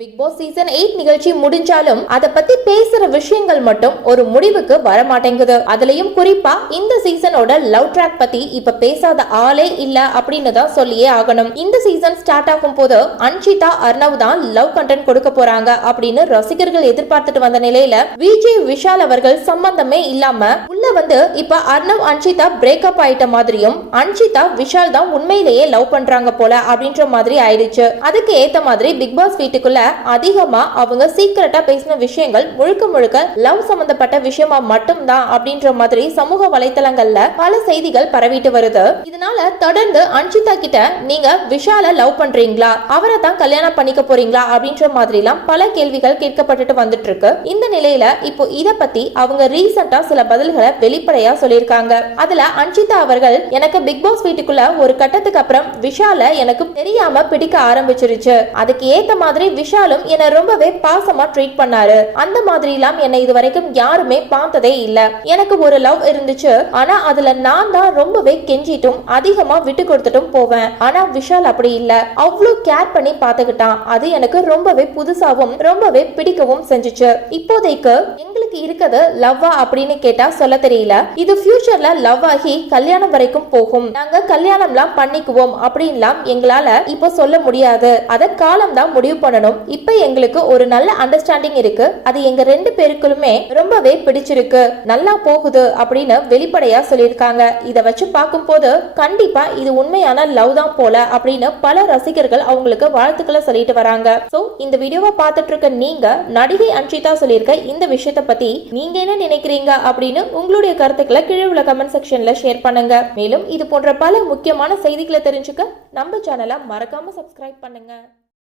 Big Boss season 8 நிகழ்ச்சி முடிஞ்சாலும் அத பத்தி பேசுற விஷயங்கள் மட்டும் ஒரு முடிவுக்கு வர மாட்டேங்குது. அதுலயும் குறிப்பா இந்த சீசனோட லவ் ட்ராக் பத்தி இப்ப பேசாத ஆளே இல்ல அப்படின்னு தான் சொல்லியே ஆகணும். இந்த சீசன் ஸ்டார்ட் ஆகும் போது அன்ஷிதா அர்ணவ் தான் லவ் கண்டென்ட் கொடுக்க போறாங்க அப்படின்னு ரசிகர்கள் எதிர்பார்த்துட்டு வந்த நிலையில விஜய் விஷால் அவர்கள் சம்பந்தமே இல்லாம உள்ள வந்து இப்ப அர்ணவ் அன்ஷிதா பிரேக்கப் ஆயிட்ட மாதிரியும் அன்ஷிதா விஷால் தான் உண்மையிலேயே லவ் பண்றாங்க போல அப்படின்ற மாதிரி ஆயிடுச்சு. அதுக்கு ஏத்த மாதிரி பிக் பாஸ் வீட்டுக்குள்ள அதிகமா அவங்க சீக்கிரட்டா பேசின விஷயங்கள் முழுக்க முழுக்க லவ் சம்பந்தப்பட்ட விஷயமா மட்டும்தான் அப்படின்ற மாதிரி சமூக வலைத்தளங்கள்ல பல செய்திகள் பரவிட்டு வருது. இதனால தொடர்ந்து அன்ஷிதா கிட்ட நீங்க விஷால லவ் பண்றீங்களா, அவரை தான் கல்யாணம் பண்ணிக்க போறீங்களா அப்படின்ற மாதிரி எல்லாம் பல கேள்விகள் கேட்கப்பட்டுட்டு வந்துட்டு இருக்கு. இந்த நிலையில இப்போ இத பத்தி அவங்க ரீசெண்டா சில பதில்களை வெளிப்படையா சொல்லியிருக்காங்க. அதுல அன்ஷிதா அவர்கள் எனக்கு பிக் பாஸ் வீட்டுக்குள்ள ஒரு கட்டத்துக்கு அப்புறம் விஷால எனக்கு தெரியாம பிடிக்க ஆரம்பிச்சிருச்சு. அதுக்கு ஏத்த மாதிரி விஷாலும் என்ன ரொம்பவே பாசமா ட்ரீட் பண்ணாரு. அந்த மாதிரி எல்லாம் என்ன இது வரைக்கும் யாருமே பார்த்ததே இல்ல. எனக்கு ஒரு லவ் இருந்துச்சு, ஆனா அதுல நான் தான் ரொம்பவே கெஞ்சிட்டும் அதிகமா விட்டு கொடுத்துட்டும் போவேன். ஆனா விஷால் அப்படி இல்ல, அவ்வளவு கேர் பண்ணி பாத்துக்கிட்டான். அது எனக்கு ரொம்பவே புதுசாவும் ரொம்பவே பிடிக்கவும் செஞ்சுச்சு. இப்போதைக்கு எங்களுக்கு இருக்குது லவ்வா அப்படின்னு கேட்டா சொல்ல தெரியல. இது ஃபியூச்சர்ல லவ் ஆகி கல்யாணம் வரைக்கும் போகும். நாங்க கல்யாணம்லாம் பண்ணிக்குவோம் அப்படின்லாம் எங்களால இப்போ சொல்ல முடியாது. அத காலம் தான் முடிவு பண்ணணும். இப்ப எங்களுக்கு ஒரு நல்ல அண்டர்ஸ்டாண்டிங் இருக்கு. அது எங்க ரெண்டு பேருக்குமே ரொம்பவே பிடிச்சிருக்கு, நல்லா போகுது அப்படின்னு வெளிப்படையா சொல்லியிருக்காங்க. இத வச்சு பார்க்கும்போது கண்டிப்பா இது உண்மையான லவ் தான் போல அப்படின்னு பல ரசிகர்கள் அவங்களுக்கு வாழ்த்துக்களை சொல்லிட்டு வராங்க. சோ இந்த வீடியோவை பார்த்துட்டு இருக்க நீங்க நடிகை அன்ஷிதா சொல்லியிருக்க இந்த விஷயத்தை பத்தி நீங்க என்ன நினைக்கிறீங்க அப்படின்னு உங்களுடைய கருத்துக்களை கீழே உள்ள கமெண்ட் செக்ஷன்ல ஷேர் பண்ணுங்க. மேலும் இது போன்ற பல முக்கியமான செய்திகளை தெரிஞ்சுக்க நம்ம சேனலை மறக்காம சப்ஸ்கிரைப் பண்ணுங்க.